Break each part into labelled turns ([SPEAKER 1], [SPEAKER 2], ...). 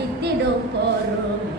[SPEAKER 1] ತಿದ್ದಿಡು ಪೋರು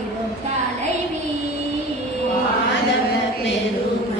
[SPEAKER 1] காத்திடும் தலைவி.
[SPEAKER 2] பெருமா